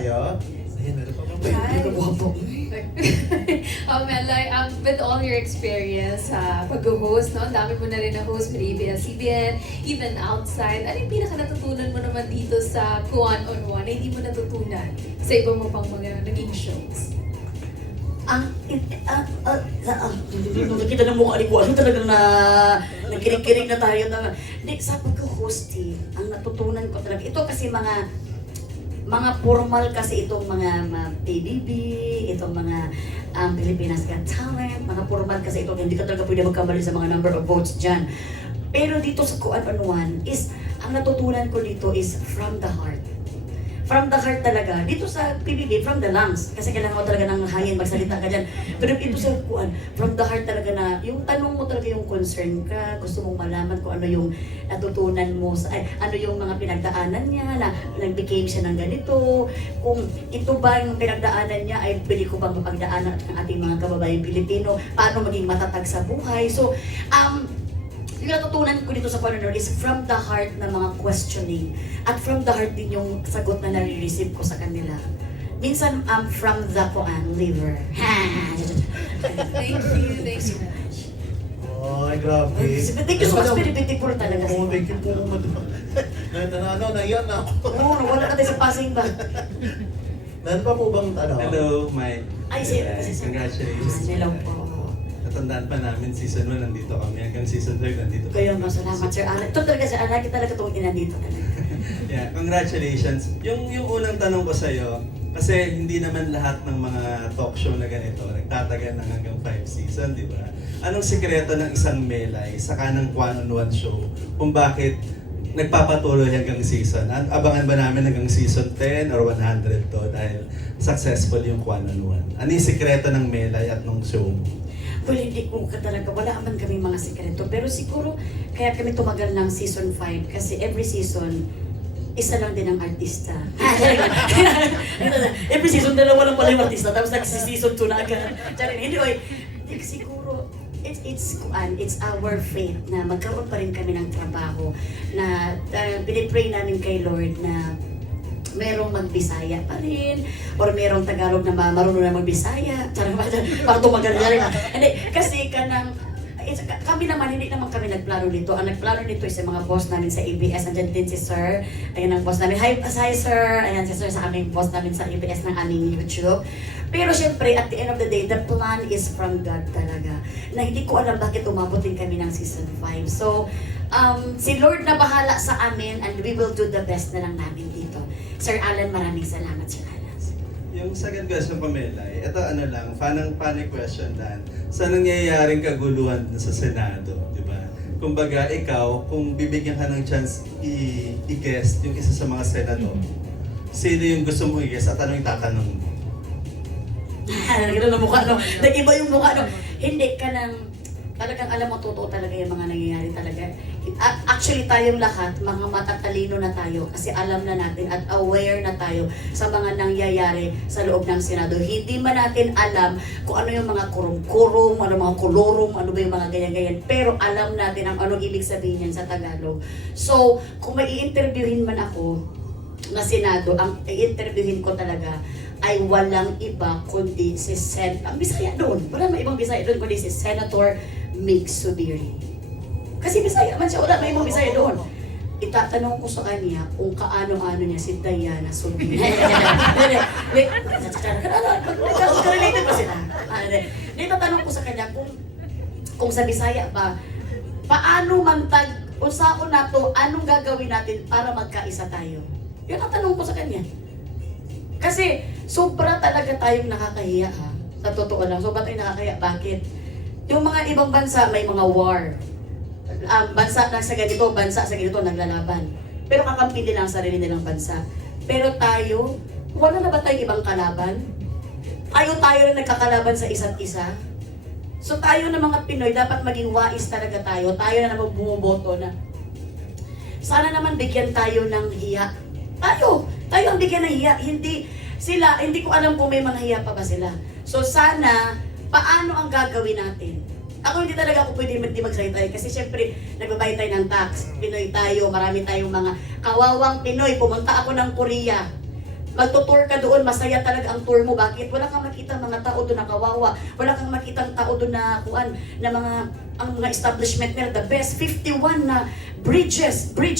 tayo. Ayan, meron pa ba? Hi. Melay, with all your experience sa pag-host, no? Ang dami mo na rin na-host with ABS-CBN, even outside. Ano yung pinaka-natutunan mo naman dito sa Kuwan on One na hindi mo natutunan sa iba mo pang mga naging shows? Nakita ng mukha ni Kuwan, talagang nagkirig-kirig na tayo. Hindi, sa pag-hosting, ang natutunan ko talaga, ito kasi mga formal kasi itong mga PBB, itong mga Pilipinas Got Talent, mga formal kasi ito, hindi ka talaga pwede magkamali sa mga number of votes dyan. Pero dito sa Kuwan on One is, ang natutunan ko dito is from the heart. From the heart talaga. Dito sa PBB, from the lungs. Kasi kailangan mo talaga ng hangin, magsalita ka dyan. Pero dito sa Kuwan, from the heart talaga na, yung tanong mo talaga yung concern ka, gusto mong malaman kung ano yung natutunan mo, ano yung mga pinagdaanan niya, na nag-became siya ng ganito, kung ito ba yung pinagdaanan niya, ay pwede ko bang mapagdaanan ng ating mga kababayang Pilipino, paano maging matatag sa buhay. So, yung natutunan ko dito sa Panonood is from the heart na mga questioning at from the heart din yung sagot na nare-receive ko sa kanila. Minsan, from the liver. Thank you so much. Ay, grabe. Thank you so much, very beautiful talaga. Oo, thank you po, madam. Naiyan na ako. Oo, wala ka tayo sa passing ba? Meron pa po bang ano? Hello, Mike. Ay, sir. Congratulations. Hello po. Natandaan pa namin season 1 nandito kami hanggang season 3 nandito kami. Kaya salamat, Sir Alan. Ito talaga, Sir Alan, kita talaga itong nandito talaga. Yeah, congratulations. Yung unang tanong ko sa'yo, kasi hindi naman lahat ng mga talk show na ganito nagtatagal ng hanggang 5 season, di ba? Anong sikreto ng isang Melay sa kanang Kuwan on One show kung bakit nagpapatuloy hanggang season? Abangan ba namin hanggang season 10 or 100 to dahil successful yung Kuwan on One? Ano yung sikreto ng Melay at ng show mo? Well, hindi ko talaga, wala man kami mga sikreto. Pero siguro, kaya kami tumagal ng season 5 kasi every season, isa lang din ang artista. Every season, dalawa lang pala yung artista. Tapos nag-season 2 na agad. Anyway, siguro, it's our faith na magkaroon pa rin kami ng trabaho na pinipray namin kay Lord na merong magbisaya pa rin or merong Tagalog na marunong na magbisaya. Para tumagal na rin. Hindi, kasi kami naman, hindi naman kami nagplano nito. Ang nagplano nito is yung mga boss namin sa ABS. Andyan din si Sir. Ayan ang boss namin. Hi Sir. Ayan si Sir sa aming boss namin sa ABS ng aming YouTube. Pero syempre, at the end of the day, the plan is from God talaga. Na hindi ko alam bakit umabot din kami ng season 5. So, si Lord na bahala sa amin and we will do the best na lang namin dito. Sir Alan, maraming salamat, Sir Alan. Yung second question pa, Melay, ito ano lang, funny question lang. Sa nangyayaring kaguluhan sa Senado, di ba? Kumbaga, ikaw, kung bibigyan ka ng chance i-guest yung isa sa mga senador, sino yung gusto mo i-guest at anong tatanong mo? Ganun ang mukha, no? Nag-iba yung mukha, no? Hindi ka nang talagang alam mo, totoo talaga yung mga nangyayari talaga. Actually, tayong lahat, mga matatalino na tayo kasi alam na natin at aware na tayo sa mga nangyayari sa loob ng Senado. Hindi man natin alam kung ano yung mga kurum-kurum, ano mga kolorum, ano ba yung mga ganyan-ganyan. Pero alam natin ang anong ibig sabihin yan sa Tagalog. So, kung may i-interviewin man ako na Senado, ang i-interviewin ko talaga ay walang iba kundi si ang Bisaya doon. Wala may ibang Bisaya doon kundi si Senator Mig Subiri. Kasi Bisaya man siya, wala may ibang Bisaya doon. Itatanong ko sa kanya kung kaano-ano niya si Diana Subiri. Related ba sila? Itatanong ko sa kanya kung sa Bisaya ba, paano unsaon na to, anong gagawin natin para magkaisa tayo? Yun ang tanong ko sa kanya. Kasi sobra talaga tayong nakakahiya ha. Sa totoo lang, sobra tayong nakakahiya. Bakit? Yung mga ibang bansa may mga war. Bansa na sa ganito, bansa sa ganito naglalaban. Pero kakampi din ang sarili nilang bansa. Pero tayo, wala na ba tayong ibang kalaban? Tayo na nagkakalaban sa isa't isa. So tayo na mga Pinoy, dapat maging wais talaga tayo. Tayo na naman bumuboto na. Sana naman bigyan tayo ng hiya. Tayo ang bigyan ng hiya. Hindi ko alam kung may mga hiya pa ba sila. So sana, paano ang gagawin natin? Ako hindi talaga ako pwede magsalita kasi syempre nagbabayad tayo ng tax. Pinoy tayo, marami tayong mga kawawang Pinoy. Pumunta ako ng Korea. magtutour ka doon, masaya talaga ang tour mo. Bakit? Wala kang makita mga tao doon na kawawa. Wala kang makita tao doon na na ang mga establishment nila, the best 51 na bridge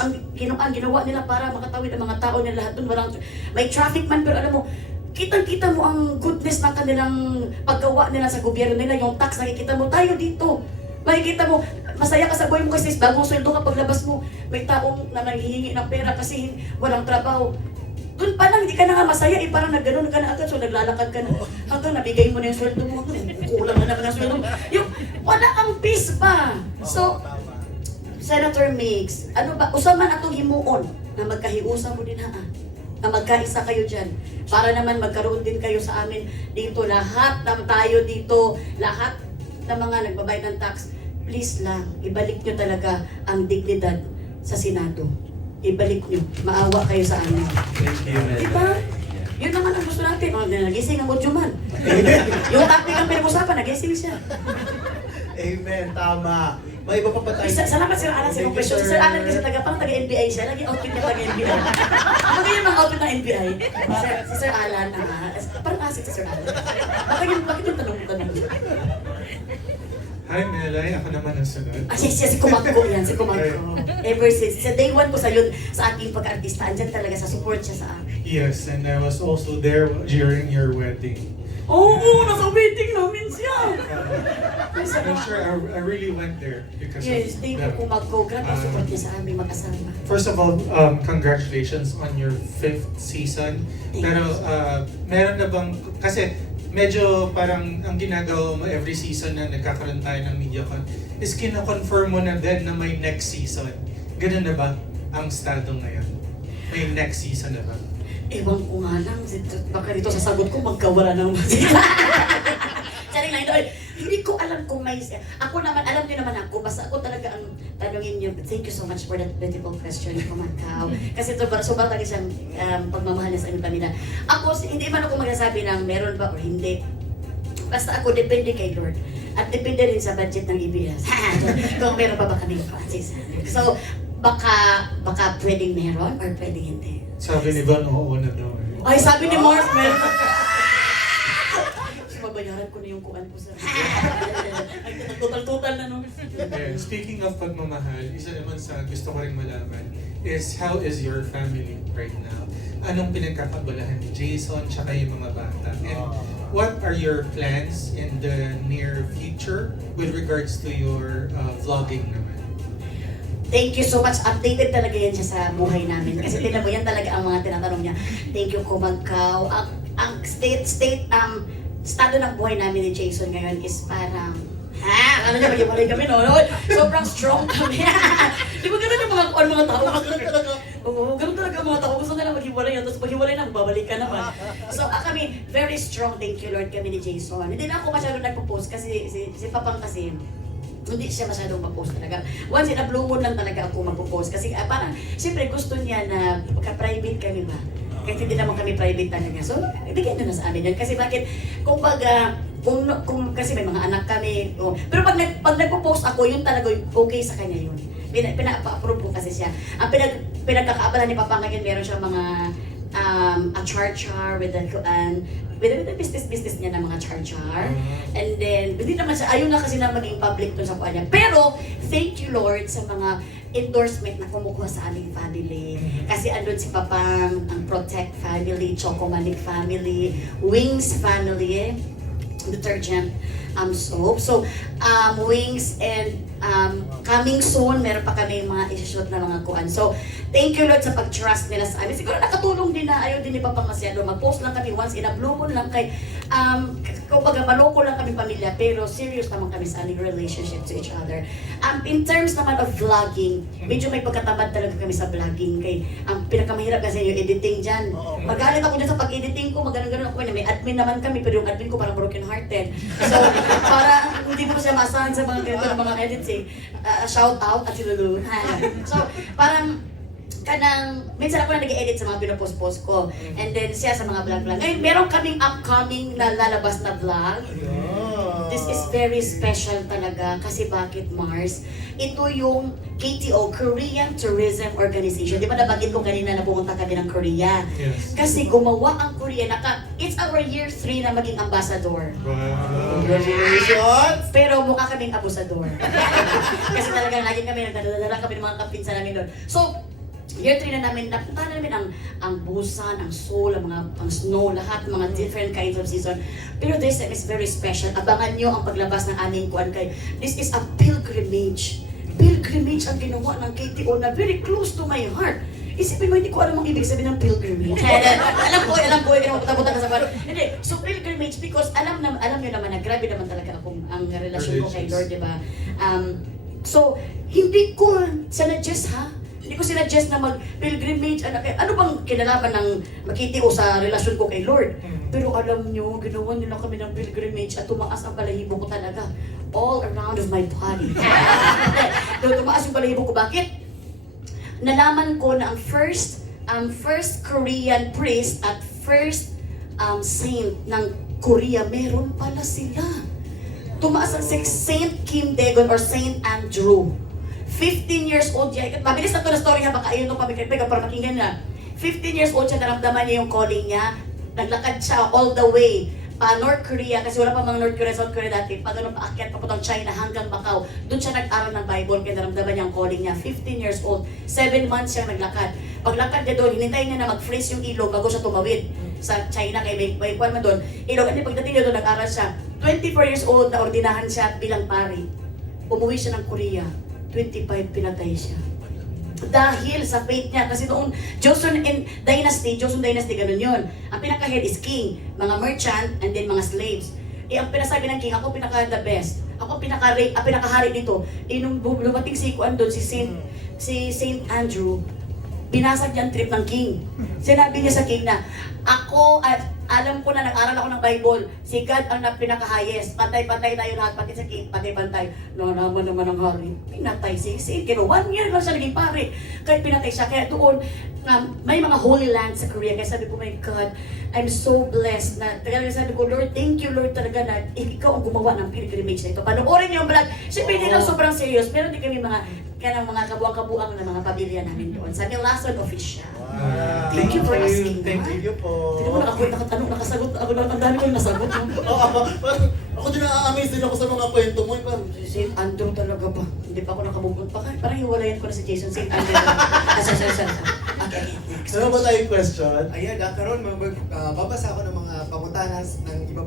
ang ginawa nila para makatawid ang mga tao nila lahat doon. May traffic man, pero alam mo, kitang-kita mo ang goodness ng kanilang paggawa nila sa gobyerno nila, yung tax, nakikita mo, tayo dito. Makikita mo, masaya ka sa buhay mo kasi bagong sweldo ka paglabas mo, may taong na nanghihingi ng pera kasi walang trabaho. Doon pa lang, hindi ka na nga masaya, parang nagganon ka na agad, so naglalakad ka na, hanggang nabigay mo na yung sweldo mo, kulang na naman ang sweldo mo. Yung, wala ang peace pa. So, Senator Mix, ano ba, usaman atong himuon na magkahiusa mo din na magkaisa kayo dyan, para naman magkaroon din kayo sa amin dito, lahat ng tayo dito, lahat ng mga nagbabayad ng tax, please lang, ibalik nyo talaga ang dignidad sa Senado. Ibalik nyo, maawa kayo sa amin. Thank you, Mela. Diba? Yun naman ang gusto natin. O, nagising ang Udjuman. Yung topic ang pinag-usapan, nagising siya. Amen, tama. May iba pa ba tayo? Salamat Sir Alan sa iyong question. Sir Alan kasi parang taga-NBI siya. Lagi outfit niya taga-NBI. Ano yung mga outfit ng NBI? Si Sir Alan, parang asik si Sir Alan. Bakit yung tanong mo? Hi Melay, ako naman ang sunod. Si Kumangko yan, si Kumangko. Ever since, sa day one ko sa yun, sa aking pagka-artista, andyan talaga sa support siya sa akin. Yes, and I was also there during your wedding. Oo, nasa wedding namin siya. I'm sure I really went there because Yes, of thank you that. Kumangko. Grabe ang support niya sa aming mag-asama. First of all, congratulations on your 5th season. Thank Pero you. meron na bang, kasi medyo parang ang ginagawa mo every season na nagkakaroon tayo ng MediaCon is kino-confirm mo na din na may next season. Ganun na ba ang estado ngayon? May next season na ba? Ewan ko nga lang, baka dito sa sagot ko magkawala ng masika. Saring lang ito, hindi ko alam kung may, ako naman, alam niyo naman ako, basta ako talaga ang tanungin niyo. Thank you so much for that beautiful question, Kumangkaw. Kasi ito, sobrang talaga siyang pagmamahal niya sa aming pamilya. Ako, hindi man ako magsasabi ng meron ba o hindi. Basta ako, depende kay Lord. At depende rin sa budget ng EBS. Kung meron pa ba kami Francis. So, baka pwedeng meron or pwedeng hindi. Sabi ni Van, oo na daw. Ay, sabi ni Morph, meron. Babayaran ko na yung kuan ko sa... Total na no. And speaking of pagmamahal, isa naman sa gusto ko rin malaman is how is your family right now? Anong pinagkakabalahan ni Jason tsaka yung mga bata? And what are your plans in the near future with regards to your vlogging naman? Thank you so much. Updated talaga yan siya sa buhay namin. Kasi tinan mo, yan talaga ang mga tinatanong niya. Thank you, Kumangkaw. Ang estado ng buhay namin ni Jason ngayon is parang, ano niya, maghiwalay kami, no? Sobrang strong kami. Di ba ganun yung mga tao? Oo, ganun talaga ang mga tao. Gusto nila maghiwalay yun, tapos maghiwalay na, babalik ka naman. So, kami, very strong, thank you Lord, kami ni Jason. Hindi na ako masyadong nagpo-post kasi si Papang kasi, hindi siya masyadong mag-post talaga. Once in a blue moon lang talaga ako mag-post. Kasi parang, siyempre gusto niya na private kami ba? Kasi hindi naman kami private talaga. So, bigyan nyo na sa amin yan. Kasi bakit, kumbaga, kung kasi may mga anak kami. Pero pag nagpo-post ako, yun talaga okay sa kanya yun. Pina-approve ko kasi siya. Ang pinagkakaabala ni Papa ngayon, meron siyang mga a char-char with the business niya ng mga char-char. And then, hindi naman siya, ayun na kasi na maging public dun sa kuha niya. Pero, thank you Lord sa mga endorsement na kumukuha sa aming family. Kasi andun si Papang, ang Protect family, Chocomatic family, Wings family, detergent soap. So, Wings and coming soon, meron pa kami mga isushoot na mga kuan. So, thank you Lord sa pag-trust nila sa amin. Siguro nakatulong din na ayaw din ni Papa Masyado. Mag-post lang kami once in a blue moon lang kay, kumbaga maloko lang kami pamilya, pero serious naman kami sa aming relationship to each other. In terms naman of vlogging, medyo may pagkatamad talaga kami sa vlogging. Kay, ang pinakamahirap kasi yung editing dyan. Magalit ako dyan sa pag-editing ko, magano'n ako. May admin naman kami, pero yung admin ko parang broken hearted. So, parang hindi ko siya maasahan sa mga ganito ng mga editing. Shout out at si Lulu. So, parang minsan ako na nag-edit sa mga pinopost-post ko. And then siya sa mga vlog-vlog. Ngayon, meron kaming upcoming na lalabas na vlog. This is very special talaga kasi bakit, Mars? Ito yung KTO, Korean Tourism Organization. Di ba nabanggit ko kanina na pumunta kami ng Korea? Yes. Kasi gumawa ang Korea, it's our year 3 na maging ambassador. Wow. Congratulations! Pero mukha kaming abusador. Kasi talagang lagi kami nagdadala kami ng mga kapinsan namin doon. So, year 3 na namin, napunta na namin ang Busan, ang Seoul, ang snow, lahat, mga different kinds of season. Pero this time is very special. Abangan nyo ang paglabas ng aming kuan kay. This is a pilgrimage. Pilgrimage ang ginawa ng KTO na very close to my heart. Isipin mo, hindi ko alam ang ibig sabihin ng pilgrimage. alam ko, puta-puta ka sa baro. Hindi, so pilgrimage because alam nyo naman na grabe naman talaga ang relasyon ko kay Lord, di ba? So, hindi ko sinuggest Hindi ko sinuggest na mag-pilgrimage. Ano bang kinalaman ng makitio sa relasyon ko kay Lord? Pero alam nyo, ginawa nila kami ng pilgrimage at tumaas ang balahibo ko talaga. All around of my body. Tumaas yung balahibo ko. Bakit? Nalaman ko na ang first Korean priest at first saint ng Korea, meron pala sila. Tumaas ang Saint Kim Daegon or Saint Andrew. 15 years old siya. Mabilis na ito na story ha, baka ayun nung pamikipig para makinggan na. 15 years old siya, naramdaman niya yung calling niya. Naglakad siya all the way pa North Korea, kasi wala pa mga North Korea, South Korea dati. Pa doon paakyat, papuntang China hanggang Macau. Doon siya nag-aral ng Bible, kaya naramdaman niya ang calling niya. 15 years old, 7 months siya naglakad. Paglakad niya doon, hinintay niya na mag-freeze yung ilog bago siya tumawid sa China, kay may kwan man doon. Ilog, hindi pagdating niya doon, nag-aral siya. 24 years old, na ordinahan siya bilang pari. Umuwi siya ng Korea. 25 pinatay siya. Dahil sa faith niya, kasi noong Joseon Dynasty, ganun yun. Ang pinaka-head is king, mga merchant, and then mga slaves. Ang pinasabi ng king, ako pinaka-the best. Ako pinaka-hari dito. Nung lumating si Kuan doon, si Saint Andrew, binasag niya ang trip ng king. Sinabi niya sa king na, ako at alam ko na nag-aral ako ng Bible. Si God ang pinaka-highest. Pantay-pantay tayo lahat, pati sa king, pantay-pantay. Naman ang hari. Pinatay si Saint. 1 year lang siya naging pare. Kahit pinatay siya. Kaya doon, may mga holy land sa Korea. Kaya sabi ko, my God, I'm so blessed na talaga sabi ko, Lord, thank you Lord talaga na ikaw ang gumawa ng pilgrimage na ito. Panoorin niyo yung vlog. Siyempre hindi lang sobrang serious, pero hindi kami mga kabuang-kabuang na mga pamilya namin doon. Sa Milason Official. Wow. Thank you for asking. Thank you po. Hindi mo nakatanong, nakasagot ako na ang dami ko yung nasagot. No? Ako din na-amaze din ako sa mga kwento mo. Parang, Si St. Andrew talaga ba? Hindi pa ako nakabubot pa. Parang hiwalayan ko na si Jason. St. Andrew. Sorry. Okay, next. ano ba tayong question? Ayan, karon babasa ako ng mga pangutanas ng iba